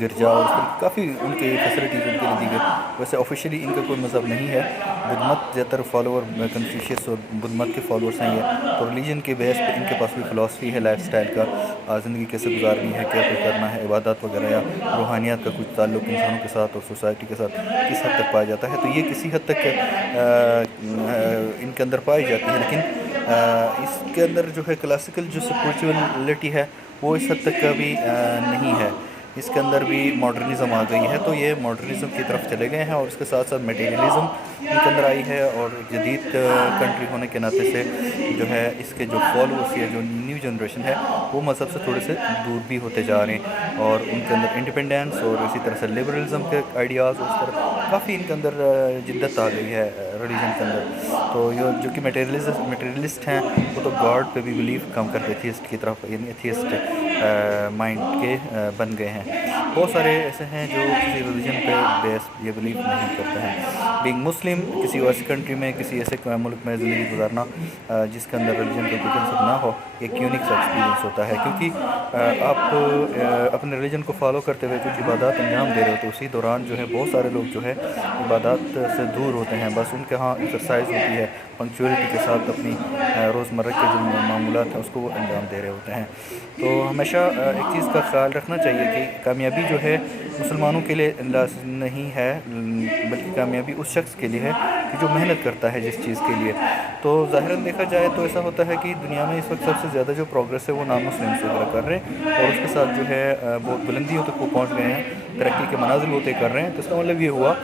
گرجا اور اس طرح کافی ان کے فیسلٹیز ان کے لیے دی گئی. ویسے آفیشیلی ان کا کوئی مذہب نہیں ہے. بدھ مت زیادہ تر فالوور کنفیوشیس اور بدھ مت کے فالوورس ہیں یہ. تو ریلیجن کے بیس پہ ان کے پاس بھی فلاسفی ہے لائف سٹائل کا, زندگی کیسے گزارنی ہے, کیا کیا کرنا ہے, عبادات وغیرہ یا روحانیات کا کچھ تعلق انسانوں کے ساتھ اور سوسائٹی کے ساتھ کس حد تک پایا جاتا ہے. تو یہ کسی حد تک ان کے اندر پائی جاتی ہے, لیکن اس کے اندر جو ہے کلاسیکل جو اسپریچولیٹی ہے وہ اس حد تک ابھی نہیں ہے. اس کے اندر بھی ماڈرنزم آ گئی ہے, تو یہ ماڈرنزم کی طرف چلے گئے ہیں اور اس کے ساتھ ساتھ میٹیریلزم ان کے اندر آئی ہے. اور جدید کنٹری ہونے کے ناطے سے جو ہے اس کے جو فالوورس یا جو نیو جنریشن ہے وہ مذہب سے تھوڑے سے دور بھی ہوتے جا رہے ہیں, اور ان کے اندر انڈیپینڈنس اور اسی طرح سے لبرلزم کے آئیڈیاز اس طرح کافی ان کے اندر جدت آ گئی ہے ریلیجن کے اندر. تو یہ جو کہ میٹیریلسٹ ہیں وہ تو گاڈ پہ بھی بلیو کم کرتے, ایتھیسٹ کی طرف, یعنی ایتھیسٹ مائنڈ کے بن گئے ہیں. بہت سارے ایسے ہیں جو کسی ریلیجن پہ بیس یہ بلیو نہیں کرتے ہیں. بینگ مسلم کسی ایسی کنٹری میں, کسی ایسے ملک میں زندگی گزارنا جس کے اندر ریلیجن کا کوئی کنسیپٹ نہ ہو, ایک یونیک سا ایکسپیرینس ہوتا ہے. کیونکہ آپ اپنے ریلیجن کو فالو کرتے ہوئے کچھ عبادات انجام دے رہے ہوتے, اسی دوران جو ہے بہت سارے لوگ جو ہے عبادات سے دور ہوتے ہیں. بس ان کے ہاں ایکسرسائز ہوتی ہے, پنکچولیٹی کے ساتھ اپنی روزمرہ کے جو معمولات ہیں اس کو وہ انجام دے رہے ہوتے ہیں. تو ہمیشہ ایک چیز کا خیال رکھنا چاہیے کہ کامیابی جو ہے مسلمانوں کے لیے نہیں ہے, بلکہ کامیابی اس شخص کے لیے ہے کہ جو محنت کرتا ہے جس چیز کے لیے. تو ظاہراً دیکھا جائے تو ایسا ہوتا ہے کہ دنیا میں اس وقت سب سے زیادہ جو پروگریس ہے وہ نان مسلمس وغیرہ کر رہے ہیں, اور اس کے ساتھ جو ہے بہت بلندیوں تک وہ پہنچ گئے ہیں, ترقی کے منازل وہ طے کر رہے ہیں. تو اس کا مطلب یہ ہوا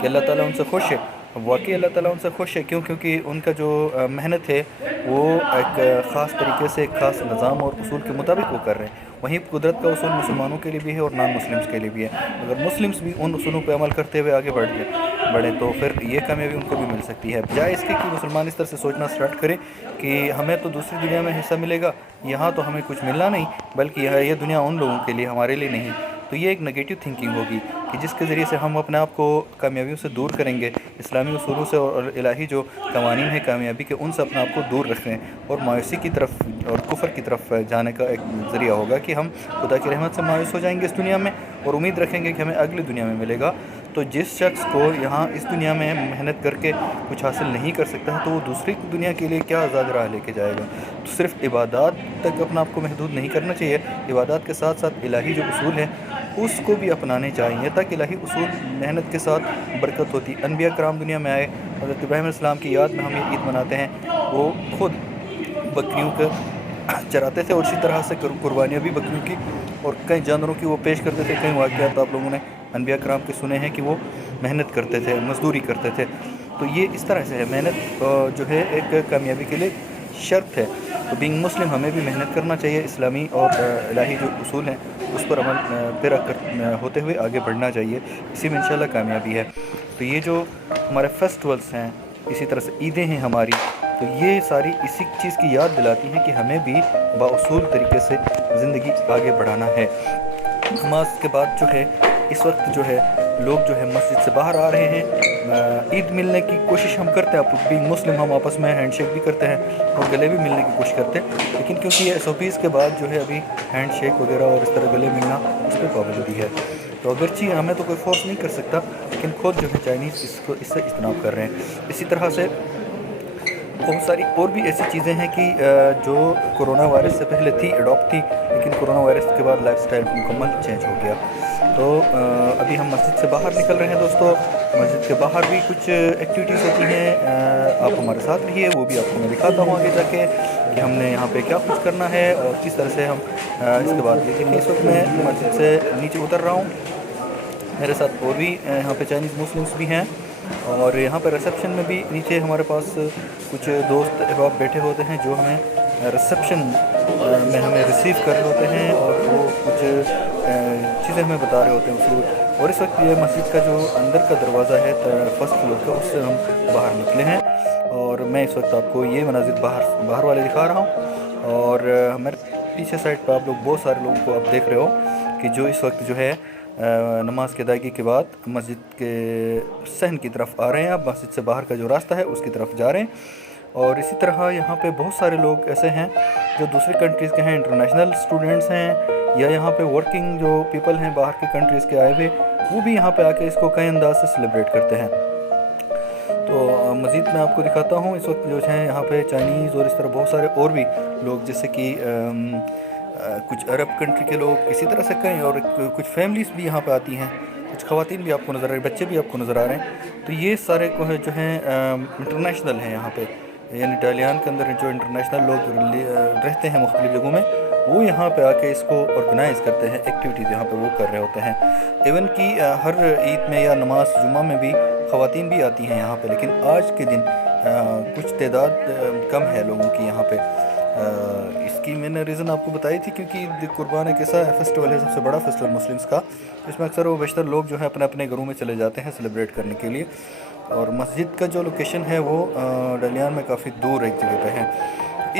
کہ اللہ تعالیٰ ان سے خوش ہے. واقعی اللہ تعالیٰ ان سے خوش ہے, کیونکہ ان کا جو محنت ہے وہ ایک خاص طریقے سے ایک خاص نظام اور اصول کے مطابق وہ کر رہے ہیں. وہیں قدرت کا اصول مسلمانوں کے لیے بھی ہے اور نان مسلمس کے لیے بھی ہے. اگر مسلمس بھی ان اصولوں پہ عمل کرتے ہوئے آگے بڑھیں تو پھر یہ کامیابی ان کو بھی مل سکتی ہے, بجائے اس کے کہ مسلمان اس طرح سے سوچنا سٹارٹ کریں کہ ہمیں تو دوسری دنیا میں حصہ ملے گا, یہاں تو ہمیں کچھ ملنا نہیں, بلکہ یہ دنیا ان لوگوں کے لیے, ہمارے لیے نہیں. تو یہ ایک نگیٹو تھنکنگ ہوگی کہ جس کے ذریعے سے ہم اپنے آپ کو کامیابیوں سے دور کریں گے, اسلامی اصولوں سے اور الہی جو قوانین ہیں کامیابی کے ان سے اپنے آپ کو دور رکھیں, اور مایوسی کی طرف اور کفر کی طرف جانے کا ایک ذریعہ ہوگا کہ ہم خدا کی رحمت سے مایوس ہو جائیں گے اس دنیا میں, اور امید رکھیں گے کہ ہمیں اگلی دنیا میں ملے گا. تو جس شخص کو یہاں اس دنیا میں محنت کر کے کچھ حاصل نہیں کر سکتا ہے تو وہ دوسری دنیا کے لیے کیا آزاد راہ لے کے جائے گا. تو صرف عبادات تک اپنا آپ کو محدود نہیں کرنا چاہیے, عبادات کے ساتھ ساتھ الہی جو اصول ہیں اس کو بھی اپنانے چاہیے, تاکہ الہی اصول محنت کے ساتھ برکت ہوتی. انبیاء کرام دنیا میں آئے, حضرت ابراہیم علیہ السلام کی یاد میں ہم یہ عید مناتے ہیں, وہ خود بکریوں کے چراتے تھے, اور اسی طرح سے قربانیاں بھی بکریوں کی اور کئی جانوروں کی وہ پیش کرتے تھے. کئی واقعات آپ لوگوں نے انبیاء کرام کے سنے ہیں کہ وہ محنت کرتے تھے, مزدوری کرتے تھے. تو یہ اس طرح سے ہے, محنت جو ہے ایک کامیابی کے لیے شرط ہے. تو بینگ مسلم ہمیں بھی محنت کرنا چاہیے, اسلامی اور الہی جو اصول ہیں اس پر عمل پیرا ہوتے ہوئے آگے بڑھنا چاہیے, اسی میں انشاءاللہ کامیابی ہے. تو یہ جو ہمارے فیسٹولس ہیں, اسی طرح سے عیدیں ہیں ہماری, تو یہ ساری اسی چیز کی یاد دلاتی ہیں کہ ہمیں بھی بااصول طریقے سے زندگی آگے بڑھانا ہے. نماز کے بعد جو ہے اس وقت جو ہے لوگ جو ہے مسجد سے باہر آ رہے ہیں, عید ملنے کی کوشش ہم کرتے ہیں. بینگ مسلم ہم آپس میں ہینڈ شیک بھی کرتے ہیں اور گلے بھی ملنے کی کوشش کرتے ہیں, لیکن کیونکہ یہ SOPs کے بعد جو ہے ابھی ہینڈ شیک وغیرہ اور اس طرح گلے ملنا اس پہ پابندی ہے. تو اگرچہ ہمیں تو کوئی فورس نہیں کر سکتا, لیکن خود جو ہے چائنیز اس سے اجتناب کر رہے ہیں. اسی طرح سے بہت ساری اور بھی ایسی چیزیں ہیں کہ جو کرونا وائرس سے پہلے تھی, اڈاپٹ تھی, لیکن کرونا وائرس کے بعد لائف سٹائل مکمل چینج ہو گیا. تو ابھی ہم مسجد سے باہر نکل رہے ہیں دوستو. مسجد کے باہر بھی کچھ ایکٹیویٹیز ہوتی ہیں, آپ ہمارے ساتھ رہیے, وہ بھی آپ کو میں دکھاتا ہوں آگے جا کے کہ ہم نے یہاں پہ کیا کچھ کرنا ہے اور کس طرح سے ہم اس کے بعد دیکھیں. اس وقت میں مسجد سے نیچے اتر رہا ہوں, میرے ساتھ اور بھی یہاں پہ چائنیز مسلمس بھی ہیں, اور یہاں پہ ریسیپشن میں بھی نیچے ہمارے پاس کچھ دوست احباب بیٹھے ہوتے ہیں جو ہمیں ریسیپشن میں ہمیں ریسیو کر رہے ہوتے ہیں, اور وہ کچھ چیزیں ہمیں بتا رہے ہوتے ہیں اصول. اور اس وقت یہ مسجد کا جو اندر کا دروازہ ہے فرسٹ فلور کا, اس سے ہم باہر نکلے ہیں, اور میں اس وقت آپ کو یہ مناظر باہر والے دکھا رہا ہوں. اور ہمارے پیچھے سائڈ پہ آپ لوگ بہت سارے لوگوں کو آپ دیکھ رہے ہو کہ جو اس وقت جو ہے نماز کی ادائیگی کے بعد مسجد کے صحن کی طرف آ رہے ہیں. اب مسجد سے باہر کا جو راستہ ہے اس کی طرف جا رہے ہیں. اور اسی طرح یہاں پہ بہت سارے لوگ ایسے ہیں جو دوسری کنٹریز کے ہیں, انٹرنیشنل اسٹوڈنٹس ہیں یا یہاں پہ ورکنگ جو پیپل ہیں باہر کی کنٹریز کے آئے ہوئے وہ بھی یہاں پہ آ کے اس کو کئی انداز سے سیلیبریٹ کرتے ہیں۔ تو مزید میں آپ کو دکھاتا ہوں اس وقت جو ہے یہاں پہ چائنیز اور اس طرح بہت سارے اور بھی لوگ جیسے کہ کچھ عرب کنٹری کے لوگ اسی طرح سے کہیں، اور کچھ فیملیز بھی یہاں پہ آتی ہیں، کچھ خواتین بھی آپ کو نظر آ رہی ہیں، بچے بھی آپ کو نظر آ رہے ہیں۔ تو یہ سارے جو ہیں انٹرنیشنل ہیں یہاں پہ، یعنی ڈالیان کے اندر جو انٹرنیشنل لوگ رہتے ہیں مختلف جگہوں میں، وہ یہاں پہ آ کے اس کو آرگنائز کرتے ہیں، ایکٹیویٹیز یہاں پہ وہ کر رہے ہوتے ہیں۔ ایون کہ ہر عید میں یا نماز جمعہ میں بھی خواتین بھی آتی ہیں یہاں پہ، لیکن آج کے دن کچھ تعداد کم ہے لوگوں کی یہاں پہ۔ اس کی میں نے ریزن آپ کو بتائی تھی، کیونکہ عید قربان ایک ایسا فیسٹیول ہے، سب سے بڑا فیسٹیول مسلمس کا، اس میں اکثر و بیشتر لوگ جو ہے اپنے اپنے گھروں میں چلے جاتے ہیں سیلیبریٹ کرنے کے لیے، اور مسجد کا جو لوکیشن ہے وہ ڈالیان میں کافی دور ایک جگہ پہ ہے،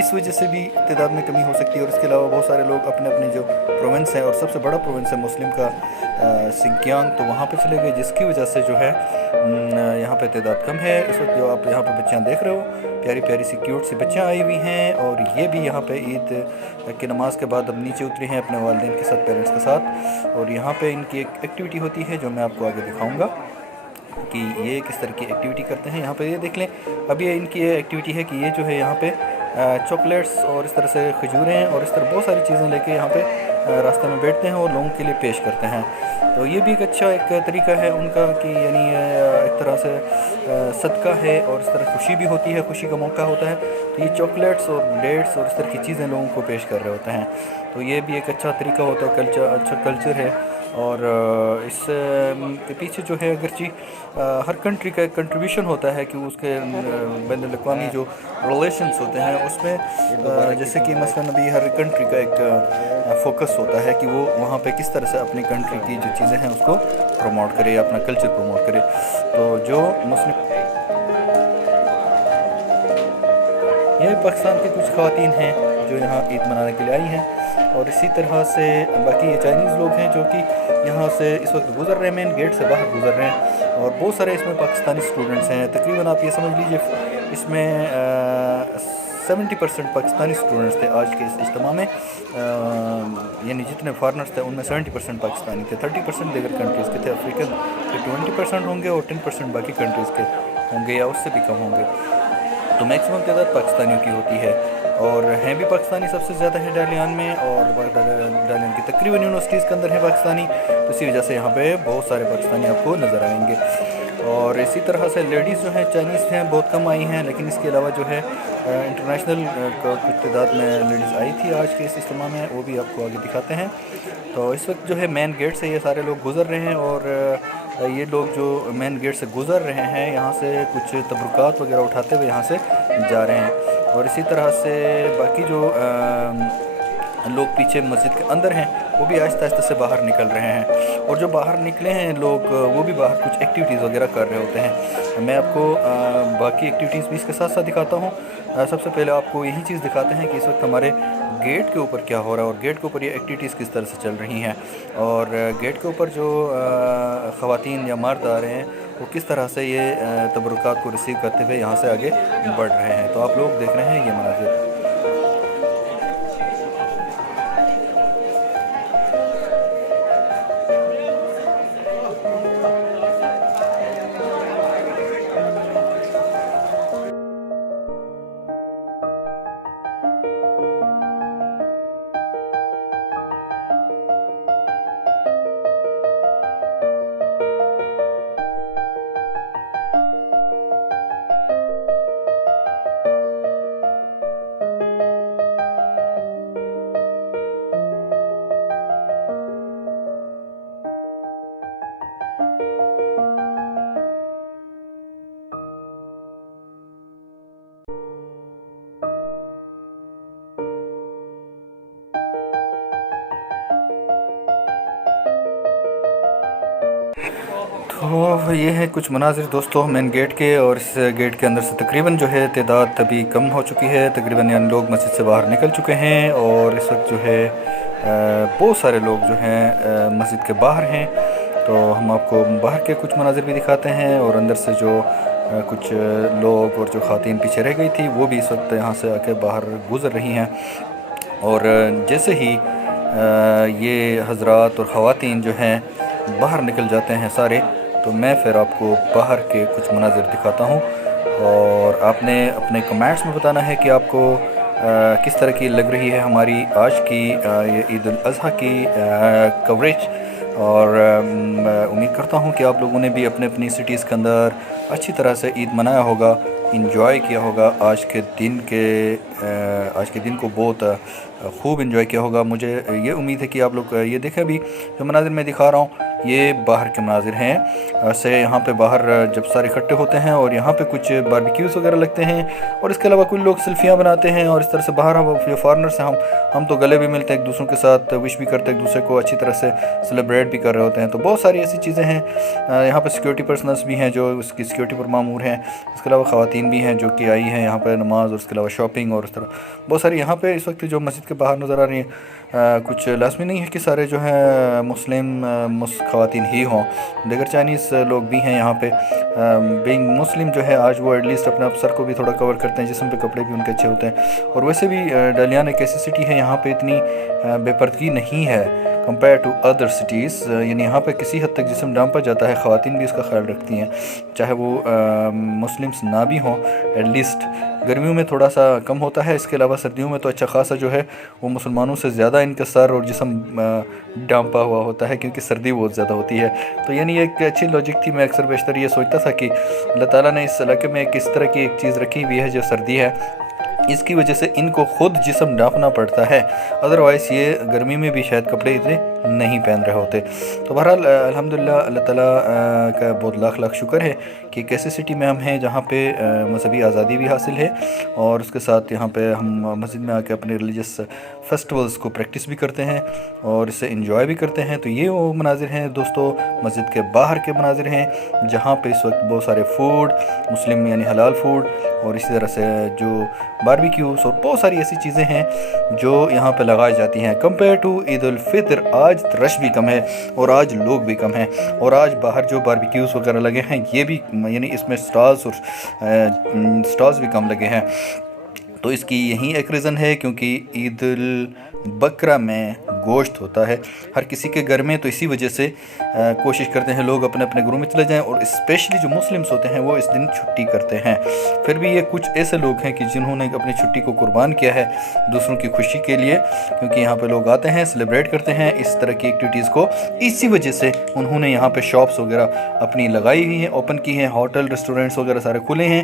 اس وجہ سے بھی تعداد میں کمی ہو سکتی ہے۔ اور اس کے علاوہ بہت سارے لوگ اپنے اپنے جو پروونس ہے، اور سب سے بڑا پروونس ہے مسلم کا سنکیانگ، تو وہاں پہ چلے گئے، جس کی وجہ سے جو ہے یہاں پہ تعداد کم ہے۔ اس وقت جو آپ یہاں پہ بچیاں دیکھ رہے ہو، پیاری پیاری سی کیوٹ سی بچیاں آئی ہوئی ہیں، اور یہ بھی یہاں پہ عید کی نماز کے بعد اب نیچے اتری ہیں اپنے والدین کے ساتھ، پیرنٹس کے ساتھ، اور یہاں پہ ان کی ایک ایکٹیویٹی ہوتی ہے جو میں آپ کو آگے دکھاؤں گا کہ یہ کس طرح کی ایکٹیویٹی کرتے ہیں۔ یہاں پہ یہ دیکھ لیں، اب یہ ان کی یہ ایکٹیویٹی ہے کہ یہ جو ہے یہاں پہ چاکلیٹس اور اس طرح سے کھجوریں اور اس طرح بہت ساری چیزیں لے کے یہاں پہ راستے میں بیٹھتے ہیں اور لوگوں کے لیے پیش کرتے ہیں۔ تو یہ بھی ایک اچھا ایک طریقہ ہے ان کا کہ یعنی ایک طرح سے صدقہ ہے، اور اس طرح خوشی بھی ہوتی ہے، خوشی کا موقع ہوتا ہے، تو یہ چاکلیٹس اور ڈیٹس اور اس طرح کی چیزیں لوگوں کو پیش کر رہے ہوتے ہیں۔ تو یہ بھی ایک اچھا طریقہ ہوتا ہے، اچھا کلچر ہے، اور اس کے پیچھے جو ہے اگرچہ ہر کنٹری کا ایک کنٹریبیوشن ہوتا ہے کہ اس کے بین الاقوامی جو ریلیشنز ہوتے ہیں اس میں جیسے کہ مثلاً ابھی ہر کنٹری کا ایک فوکس ہوتا ہے کہ وہ وہاں پہ کس طرح سے اپنی کنٹری کی جو چیزیں ہیں اس کو پروموٹ کرے، اپنا کلچر پروموٹ کرے۔ تو جو مسلم یہ پاکستان کی کچھ خواتین ہیں جو یہاں عید منانے کے لیے آئی ہیں، اور اسی طرح سے باقی یہ چائنیز لوگ ہیں جو کہ یہاں سے اس وقت گزر رہے ہیں، مین گیٹ سے باہر گزر رہے ہیں، اور بہت سارے اس میں پاکستانی اسٹوڈنٹس ہیں، تقریباً آپ یہ سمجھ لیجیے اس میں 70% پاکستانی اسٹوڈنٹس تھے آج کے اس اجتماع میں، یعنی جتنے فارنرس تھے ان میں 70% پاکستانی تھے، 30% دیگر کنٹریز کے تھے، افریقن کے 20% ہوں گے، اور 10% باقی کنٹریز کے ہوں گے یا اس سے بھی کم ہوں گے، تو میکسیمم تعداد پاکستانیوں کی ہوتی ہے، اور ہیں بھی پاکستانی سب سے زیادہ ہے ڈالیان میں، اور ڈالیان کی تقریباً یونیورسٹیز کے اندر ہے پاکستانی، تو اسی وجہ سے یہاں پہ بہت سارے پاکستانی آپ کو نظر آئیں گے۔ اور اسی طرح سے لیڈیز جو ہیں چائنیز ہیں بہت کم آئی ہیں، لیکن اس کے علاوہ جو ہے انٹرنیشنل کچھ تعداد میں لیڈیز آئی تھی آج کے اس اجتماع میں، وہ بھی آپ کو آگے دکھاتے ہیں۔ تو اس وقت جو ہے مین گیٹ سے یہ سارے لوگ گزر رہے ہیں، اور یہ لوگ جو مین گیٹ سے گزر رہے ہیں یہاں سے کچھ تبرکات وغیرہ اٹھاتے ہوئے یہاں سے جا رہے ہیں، اور اسی طرح سے باقی جو لوگ پیچھے مسجد کے اندر ہیں وہ بھی آہستہ آہستہ سے باہر نکل رہے ہیں، اور جو باہر نکلے ہیں لوگ وہ بھی باہر کچھ ایکٹیویٹیز وغیرہ کر رہے ہوتے ہیں۔ میں آپ کو باقی ایکٹیویٹیز بھی اس کے ساتھ ساتھ دکھاتا ہوں۔ سب سے پہلے آپ کو یہی چیز دکھاتے ہیں کہ اس وقت ہمارے گیٹ کے اوپر کیا ہو رہا ہے، اور گیٹ کے اوپر یہ ایکٹیویٹیز کس طرح سے چل رہی ہیں، اور گیٹ کے اوپر جو خواتین یا مرد آ رہے ہیں وہ کس طرح سے یہ تبرکات کو ریسیو کرتے ہوئے یہاں سے آگے بڑھ رہے ہیں۔ تو آپ لوگ دیکھ رہے ہیں یہ مناظر۔ تو یہ ہے کچھ مناظر دوستوں مین گیٹ کے، اور اس گیٹ کے اندر سے تقریباً جو ہے تعداد ابھی کم ہو چکی ہے، تقریباً یعنی لوگ مسجد سے باہر نکل چکے ہیں، اور اس وقت جو ہے بہت سارے لوگ جو ہیں مسجد کے باہر ہیں۔ تو ہم آپ کو باہر کے کچھ مناظر بھی دکھاتے ہیں، اور اندر سے جو کچھ لوگ اور جو خواتین پیچھے رہ گئی تھی وہ بھی اس وقت یہاں سے آ کے باہر گزر رہی ہیں، اور جیسے ہی یہ حضرات اور خواتین جو ہیں باہر نکل جاتے ہیں سارے، تو میں پھر آپ کو باہر کے کچھ مناظر دکھاتا ہوں، اور آپ نے اپنے کمنٹس میں بتانا ہے کہ آپ کو کس طرح کی لگ رہی ہے ہماری آج کی یہ عید الاضحیٰ کی کوریج، اور امید کرتا ہوں کہ آپ لوگوں نے بھی اپنے اپنی سٹیز کے اندر اچھی طرح سے عید منایا ہوگا، انجوائے کیا ہوگا آج کے دن کو بہت خوب انجوائے کیا ہوگا۔ مجھے یہ امید ہے کہ آپ لوگ یہ دیکھیں، بھی جو مناظر میں دکھا رہا ہوں یہ باہر کے مناظر ہیں، ایسے یہاں پہ باہر جب سارے اکٹھے ہوتے ہیں اور یہاں پہ کچھ باربیکیوز وغیرہ لگتے ہیں، اور اس کے علاوہ کچھ لوگ سیلفیاں بناتے ہیں، اور اس طرح سے باہر جو فارنرس ہیں ہم تو گلے بھی ملتے ہیں ایک دوسروں کے ساتھ، وش بھی کرتے ہیں ایک دوسرے کو، اچھی طرح سے سیلیبریٹ بھی کر رہے ہوتے ہیں۔ تو بہت ساری ایسی چیزیں ہیں، یہاں پہ سیکورٹی پرسنلس بھی ہیں جو اس کی سیکورٹی پر مامور ہیں، اس کے علاوہ خواتین بھی ہیں جو کہ آئی ہیں یہاں پہ نماز، اور اس کے علاوہ شاپنگ، اور اس طرح بہت ساری یہاں پہ اس وقت جو مسجد کے باہر نظر آ رہی ہیں، کچھ لازمی نہیں ہے کہ سارے جو ہیں مسلم خواتین ہی ہوں، دیگر چائنیز لوگ بھی ہیں یہاں پہ، بینگ مسلم جو ہے آج وہ ایٹ لیسٹ اپنے سر کو بھی تھوڑا کور کرتے ہیں، جسم پہ کپڑے بھی ان کے اچھے ہوتے ہیں، اور ویسے بھی ڈالیان ایک ایسی سٹی ہے یہاں پہ اتنی بے پردگی نہیں ہے کمپیئر ٹو ادر سٹیز، یعنی یہاں پہ کسی حد تک جسم ڈھانپا جاتا ہے، خواتین بھی اس کا خیال رکھتی ہیں، چاہے وہ مسلمس نہ بھی ہوں، ایٹ لیسٹ گرمیوں میں تھوڑا سا کم ہوتا ہے، اس کے علاوہ سردیوں میں تو اچھا خاصا جو ہے وہ مسلمانوں سے زیادہ ان کا سر اور جسم ڈھانپا ہوا ہوتا ہے، کیونکہ سردی بہت زیادہ ہوتی ہے۔ تو یعنی ایک اچھی لاجک تھی، میں اکثر بیشتر یہ سوچتا تھا کہ اللہ تعالیٰ نے اس علاقے میں کس طرح کی ایک چیز رکھی ہوئی ہے جو سردی ہے، اس کی وجہ سے ان کو خود جسم ڈھانپنا پڑتا ہے، ادروائز یہ گرمی میں بھی شاید کپڑے اتنے نہیں پہن رہے ہوتے۔ تو بہرحال الحمدللہ اللہ تعالیٰ کا بہت لاکھ لاکھ شکر ہے کہ ایک ایسی سٹی میں ہم ہیں جہاں پہ مذہبی آزادی بھی حاصل ہے، اور اس کے ساتھ یہاں پہ ہم مسجد میں آ کے اپنے ریلیجس فیسٹیولز کو پریکٹس بھی کرتے ہیں اور اسے انجوائے بھی کرتے ہیں۔ تو یہ وہ مناظر ہیں دوستو، مسجد کے باہر کے مناظر ہیں جہاں پہ اس وقت بہت سارے فوڈ مسلم یعنی حلال فوڈ، اور اسی طرح سے جو باربیکیوز اور بہت ساری ایسی چیزیں ہیں جو یہاں پہ لگائی جاتی ہیں کمپیئر ٹو عید الفطر۔ آج رش بھی کم ہے اور آج لوگ بھی کم ہیں، اور آج باہر جو باربیکیوز وغیرہ لگے ہیں یہ بھی یعنی اس میں سٹالز بھی کم لگے ہیں۔ تو اس کی یہی ایک ریزن ہے کیونکہ عید البقرہ میں گوشت ہوتا ہے ہر کسی کے گھر میں، تو اسی وجہ سے کوشش کرتے ہیں لوگ اپنے اپنے گھروں میں چلے جائیں، اور اسپیشلی جو مسلمس ہوتے ہیں وہ اس دن چھٹی کرتے ہیں۔ پھر بھی یہ کچھ ایسے لوگ ہیں کہ جنہوں نے اپنی چھٹی کو قربان کیا ہے دوسروں کی خوشی کے لیے، کیونکہ یہاں پہ لوگ آتے ہیں سیلیبریٹ کرتے ہیں اس طرح کی ایکٹیویٹیز کو، اسی وجہ سے انہوں نے یہاں پہ شاپس وغیرہ اپنی لگائی ہوئی ہیں، اوپن کی ہیں، ہوٹل ریسٹورنٹس وغیرہ سارے کھلے ہیں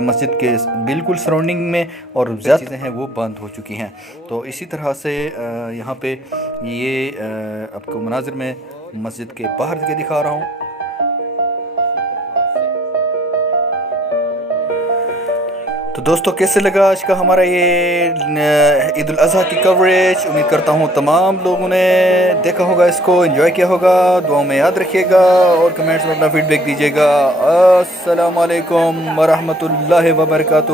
مسجد کے بالکل سراؤنڈنگ میں، اور زیادہ چیزیں ہیں وہ بند ہو چکی ہیں۔ تو اسی طرح سے یہاں پہ یہ آپ کو مناظر میں مسجد کے باہر کے دکھا رہا ہوں۔ تو دوستو کیسے لگا آج کا ہمارا یہ عید الاضحیٰ کی کوریج؟ امید کرتا ہوں تمام لوگوں نے دیکھا ہوگا، اس کو انجوائے کیا ہوگا، دعاؤں میں یاد رکھیے گا اور کمنٹس میں اپنا فیڈ بیک دیجیے گا۔ السلام علیکم ورحمۃ اللہ وبرکاتہ۔